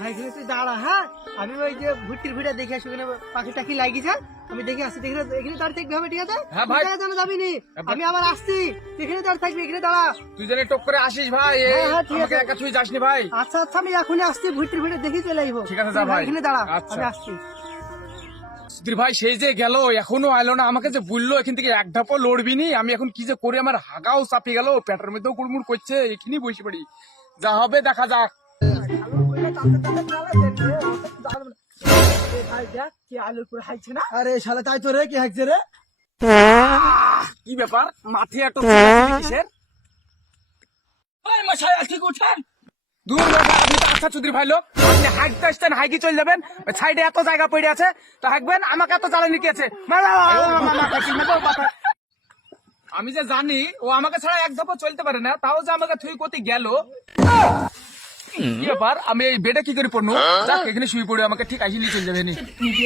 ভাই এখানে তুই দাঁড়া, হ্যাঁ আমি ওই যে ভুট্টির ভিড়ে দেখে আসি ওখানে পাখি টাকি লাগিয়েছে, আমি দেখে আসি। এখানে এখানে দাঁড়িয়ে থাকবি হবে, ঠিক আছে? হ্যাঁ ভাই। জানা যাবি নি, আমি আবার আসছি, তুই এখানে দাঁড়িয়ে থাকবি, এখানে দাঁড়া। তুই জানি টক করে আসিস ভাই, হ্যাঁ, হ্যাঁ, ঠিক আমাকে আছে। একা তুই যাসনি ভাই। আচ্ছা আচ্ছা, আমি এখনই আসছি, ভুট্টির ভিড়ে দেখি চলে আইবো। ঠিক আছে, যা তুই ভাই। এখানে দাঁড়া, আচ্ছা। আমি আসছি। সুধীর ভাই সেই যে গেল, এখনো আইলো না, আমাকে যে বললো এখান থেকে এক ধাপও লড়বি নি, আমি এখন কি যে করি, আমার হাগাও চাপিয়ে গেল, পেটের মধ্যেও কুড়মুড় করছে, এখানেই বসে পড়ি, যা হবে দেখা যাক। আরে শালা তাই তো রে, কি হাঁকছে রে? কি ব্যাপার, মাঠে এত চিল্লাচিল্লি কিসের? মশাই ঠিক উঠেন। দূর মশাই, আপনি তো আচ্ছা সুধীর ভাই লোক, আপনি হাইকতে আসতেন, হাইকি চলে যাবেন, সাইডে এত জায়গা পড়ে আছে, তো হাঁকবেন, আমাকে এত জ্বালানি কি আছে? আমি যে জানি ও আমাকে ছাড়া এক ধাপও চলতে পারে না, তাও যে আমাকে থুই করতে গেল। কি ব্যাপার, আমি এই বেডে কি করে পড়বো? যাক এখানে শুয়ে পড়ে আমাকে ঠিক আসিয়ে চলে যাবে।